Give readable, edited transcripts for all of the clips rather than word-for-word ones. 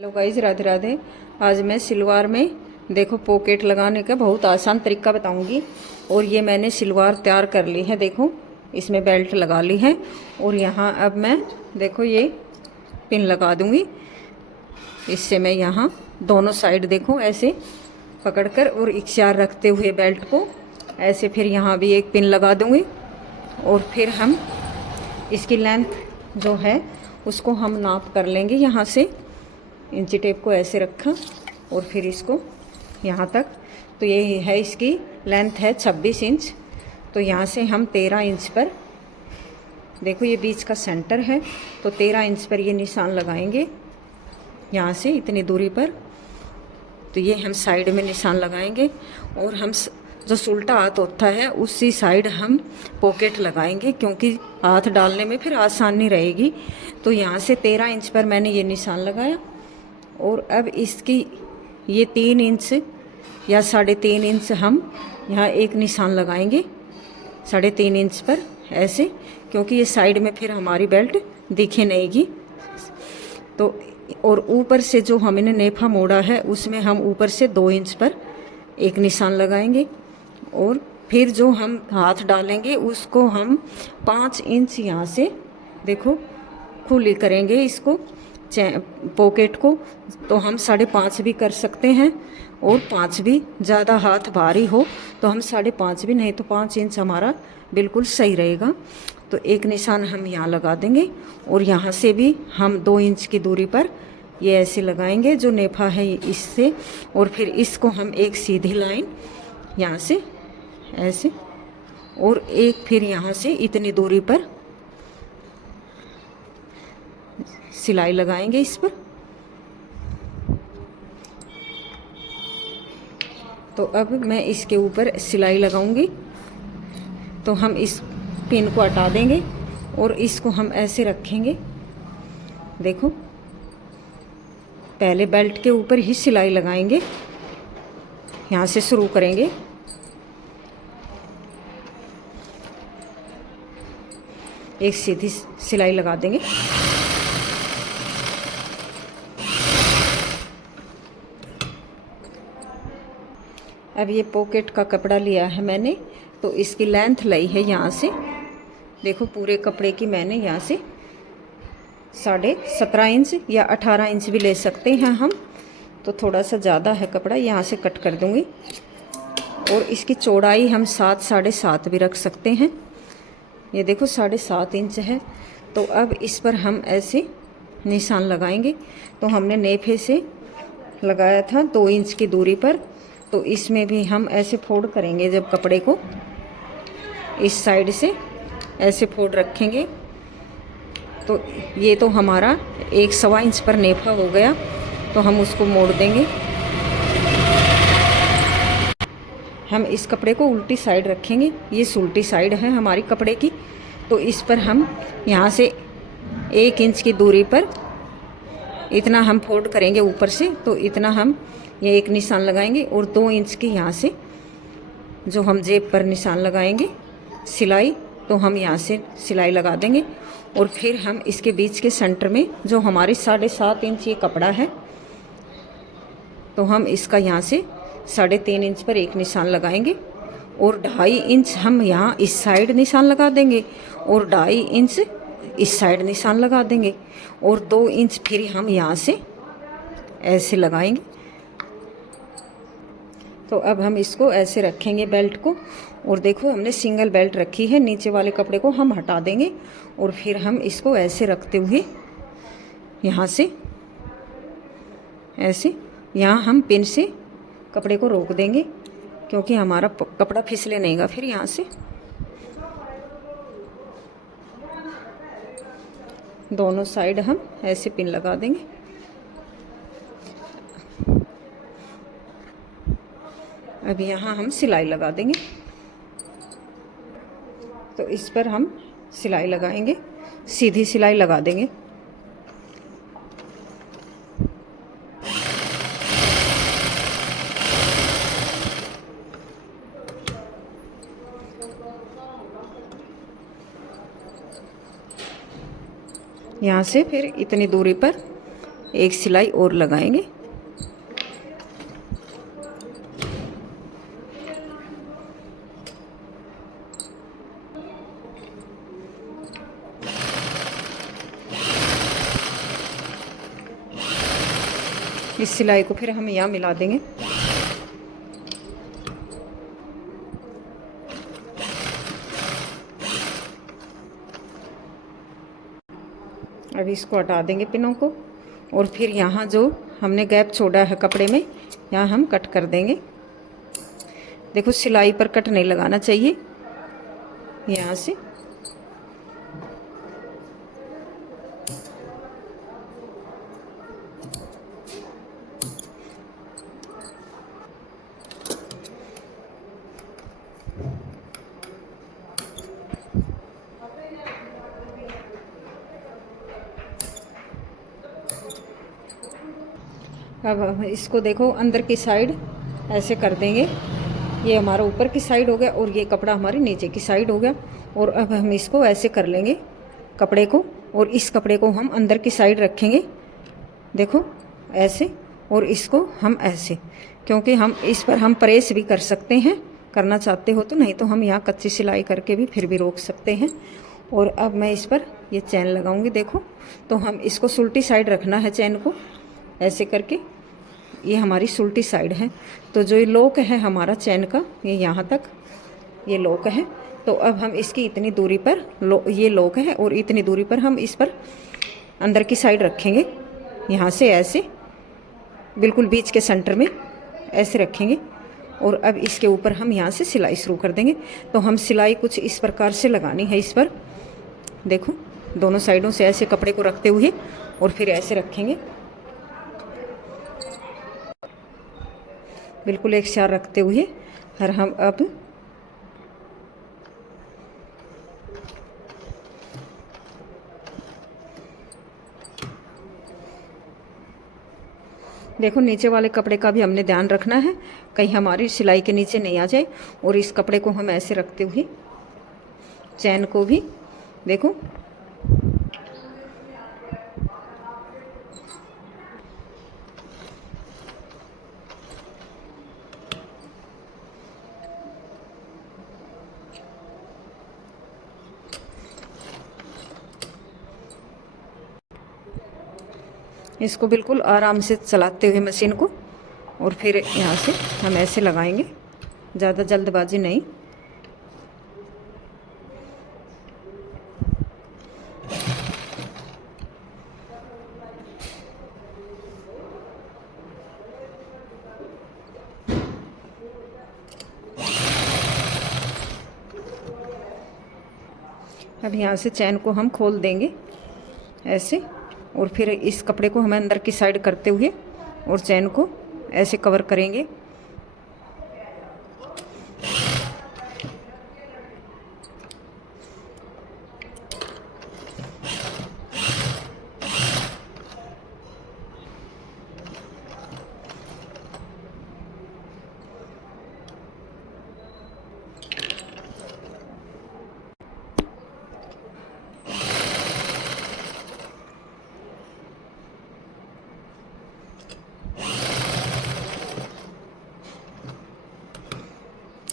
Hello guys, Radhe Radhe. आज मैं सिलवार में देखो पॉकेट लगाने का बहुत आसान तरीका बताऊंगी। और ये मैंने सिलवार तैयार कर ली है, देखो इसमें बेल्ट लगा ली है। और यहाँ अब मैं देखो ये पिन लगा दूंगी। इससे मैं यहाँ दोनों साइड देखो ऐसे पकड़कर और इख्तियार रखते हुए बेल्ट को ऐसे फिर यहाँ भी एक पिन लगा दूंगी। और फिर हम इसकी लेंथ जो है उसको हम नाप कर लेंगे। यहाँ से इंची टेप को ऐसे रखा और फिर इसको यहाँ तक, तो ये है इसकी लेंथ है 26 इंच। तो यहाँ से हम 13 इंच पर देखो ये बीच का सेंटर है, तो 13 इंच पर ये निशान लगाएंगे यहाँ से इतनी दूरी पर। तो ये हम साइड में निशान लगाएंगे और हम जो उल्टा हाथ होता है उसी साइड हम पॉकेट लगाएंगे, क्योंकि हाथ डालने में फिर आसानी रहेगी। तो यहाँ से 13 इंच पर मैंने ये निशान लगाया। और अब इसकी ये 3 इंच या 3.5 इंच हम यहाँ एक निशान लगाएंगे 3.5 इंच पर ऐसे, क्योंकि ये साइड में फिर हमारी बेल्ट दिखे नहींगी। तो और ऊपर से जो हमने नेफा मोड़ा है उसमें हम ऊपर से 2 इंच पर एक निशान लगाएंगे। और फिर जो हम हाथ डालेंगे उसको हम 5 इंच यहाँ से देखो खुली करेंगे इसको पॉकेट को। तो हम 5.5 भी कर सकते हैं और 5 भी, ज़्यादा हाथ भारी हो तो हम 5.5 भी, नहीं तो 5 इंच हमारा बिल्कुल सही रहेगा। तो एक निशान हम यहाँ लगा देंगे और यहाँ से भी हम 2 इंच की दूरी पर ये ऐसे लगाएंगे जो नेफा है इससे। और फिर इसको हम एक सीधी लाइन यहाँ से ऐसे और एक फिर यहाँ से इतनी दूरी पर सिलाई लगाएंगे इस पर। तो अब मैं इसके ऊपर सिलाई लगाऊंगी। तो हम इस पिन को हटा देंगे और इसको हम ऐसे रखेंगे। देखो पहले बेल्ट के ऊपर ही सिलाई लगाएंगे, यहाँ से शुरू करेंगे। एक सीधी सिलाई लगा देंगे। अब ये पॉकेट का कपड़ा लिया है मैंने, तो इसकी लेंथ ली है यहाँ से देखो पूरे कपड़े की मैंने यहाँ से 17.5 इंच या 18 इंच भी ले सकते हैं हम। तो थोड़ा सा ज़्यादा है कपड़ा, यहाँ से कट कर दूँगी। और इसकी चौड़ाई हम 7-7.5 भी रख सकते हैं। ये देखो 7.5 इंच है। तो अब इस पर हम ऐसे निशान लगाएंगे। तो हमने नेफे से लगाया था 2 इंच की दूरी पर, तो इसमें भी हम ऐसे फोल्ड करेंगे। जब कपड़े को इस साइड से ऐसे फोल्ड रखेंगे तो ये तो हमारा 1.25 इंच पर नेफा हो गया। तो हम उसको मोड़ देंगे। हम इस कपड़े को उल्टी साइड रखेंगे, ये उल्टी साइड है हमारी कपड़े की। तो इस पर हम यहाँ से 1 इंच की दूरी पर इतना हम फोल्ड करेंगे ऊपर से। तो इतना हम ये एक निशान लगाएंगे और 2 इंच की यहाँ से जो हम जेब पर निशान लगाएंगे सिलाई, तो हम यहाँ से सिलाई लगा देंगे। और फिर हम इसके बीच के सेंटर में जो हमारी 7.5 इंच ये कपड़ा है, तो हम इसका यहाँ से 3.5 इंच पर एक निशान लगाएंगे। और 2.5 इंच हम यहाँ इस साइड निशान लगा देंगे और 2.5 इंच इस साइड निशान लगा देंगे। और 2 इंच फिर हम यहाँ से ऐसे लगाएंगे। तो अब हम इसको ऐसे रखेंगे बेल्ट को। और देखो हमने सिंगल बेल्ट रखी है, नीचे वाले कपड़े को हम हटा देंगे। और फिर हम इसको ऐसे रखते हुए यहाँ से ऐसे, यहाँ हम पिन से कपड़े को रोक देंगे, क्योंकि हमारा कपड़ा फिसले नहींगा फिर यहाँ से। दोनों साइड हम ऐसे पिन लगा देंगे। अब यहाँ हम सिलाई लगा देंगे। तो इस पर हम सिलाई लगाएंगे, सीधी सिलाई लगा देंगे। यहाँ से फिर इतनी दूरी पर एक सिलाई और लगाएंगे। इस सिलाई को फिर हम यहाँ मिला देंगे। अब इसको हटा देंगे पिनों को, और फिर यहाँ जो हमने गैप छोड़ा है कपड़े में, यहाँ हम कट कर देंगे। देखो सिलाई पर कट नहीं लगाना चाहिए यहाँ से। अब इसको देखो अंदर की साइड ऐसे कर देंगे। ये हमारा ऊपर की साइड हो गया और ये कपड़ा हमारी नीचे की साइड हो गया। और अब हम इसको ऐसे कर लेंगे कपड़े को, और इस कपड़े को हम अंदर की साइड रखेंगे। देखो ऐसे, और इसको हम ऐसे, क्योंकि हम इस पर हम प्रेस भी कर सकते हैं, करना चाहते हो तो, नहीं तो हम यहाँ कच्ची सिलाई करके भी फिर भी रोक सकते हैं। और अब मैं इस पर ये चैन लगाऊंगी। देखो तो हम इसको सुल्टी साइड रखना है चैन को, ऐसे करके। ये हमारी सुल्टी साइड है। तो जो ये लॉक है हमारा चैन का, ये यहाँ तक ये लॉक है। तो अब हम इसकी इतनी दूरी पर ये लॉक है, और इतनी दूरी पर हम इस पर अंदर की साइड रखेंगे। यहाँ से ऐसे बिल्कुल बीच के सेंटर में ऐसे रखेंगे। और अब इसके ऊपर हम यहाँ से सिलाई शुरू कर देंगे। तो हम सिलाई कुछ इस प्रकार से लगानी है इस पर। देखो दोनों साइडों से ऐसे कपड़े को रखते हुए, और फिर ऐसे रखेंगे, बिल्कुल एक साथ रखते हुए। और हम अब देखो नीचे वाले कपड़े का भी हमने ध्यान रखना है, कहीं हमारी सिलाई के नीचे नहीं आ जाए। और इस कपड़े को हम ऐसे रखते हुए चैन को भी देखो इसको बिल्कुल आराम से चलाते हुए मशीन को, और फिर यहाँ से हम ऐसे लगाएंगे, ज़्यादा जल्दबाजी नहीं। अब यहाँ से चैन को हम खोल देंगे ऐसे, और फिर इस कपड़े को हमें अंदर की साइड करते हुए और चैन को ऐसे कवर करेंगे।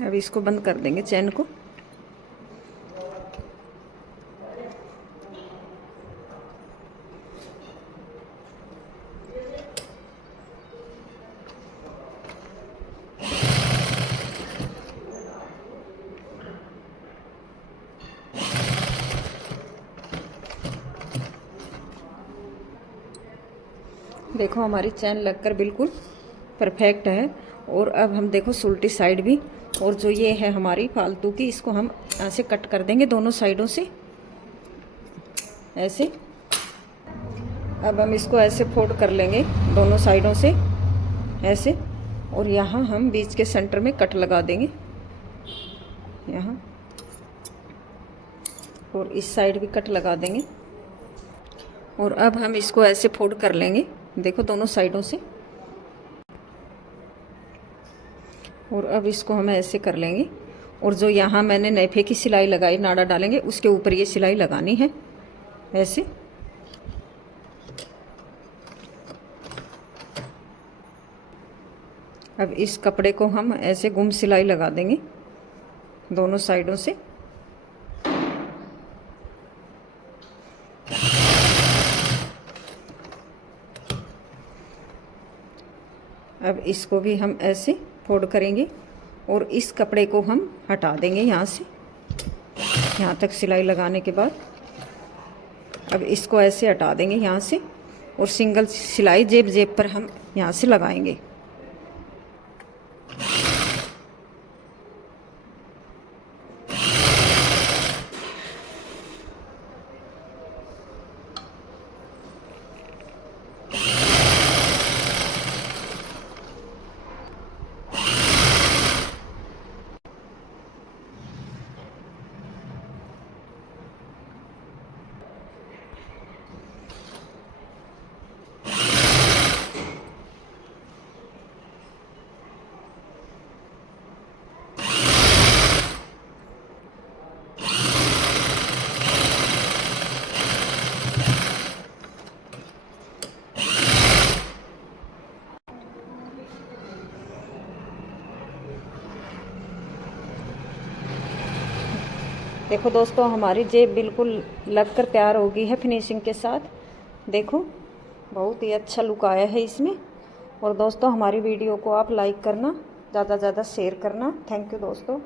अब इसको बंद कर देंगे चैन को। देखो हमारी चैन लगकर बिल्कुल परफेक्ट है। और अब हम देखो सुल्टी साइड भी, और जो ये है हमारी फालतू की, इसको हम ऐसे कट कर देंगे दोनों साइडों से ऐसे। अब हम इसको ऐसे फोल्ड कर लेंगे दोनों साइडों से ऐसे, और यहाँ हम बीच के सेंटर में कट लगा देंगे यहाँ, और इस साइड भी कट लगा देंगे। और अब हम इसको ऐसे फोल्ड कर लेंगे, देखो दोनों साइडों से। और अब इसको हम ऐसे कर लेंगे, और जो यहाँ मैंने नैफे की सिलाई लगाई, नाड़ा डालेंगे, उसके ऊपर ये सिलाई लगानी है ऐसे। अब इस कपड़े को हम ऐसे गुम सिलाई लगा देंगे दोनों साइडों से। अब इसको भी हम ऐसे फोल्ड करेंगे और इस कपड़े को हम हटा देंगे यहाँ से, यहाँ तक सिलाई लगाने के बाद। अब इसको ऐसे हटा देंगे यहाँ से और सिंगल सिलाई जेब जेब पर हम यहाँ से लगाएंगे। देखो दोस्तों, हमारी जेब बिल्कुल लगकर तैयार हो गई है फिनिशिंग के साथ। देखो बहुत ही अच्छा लुक आया है इसमें। और दोस्तों, हमारी वीडियो को आप लाइक करना, ज़्यादा से ज़्यादा शेयर करना। थैंक यू दोस्तों।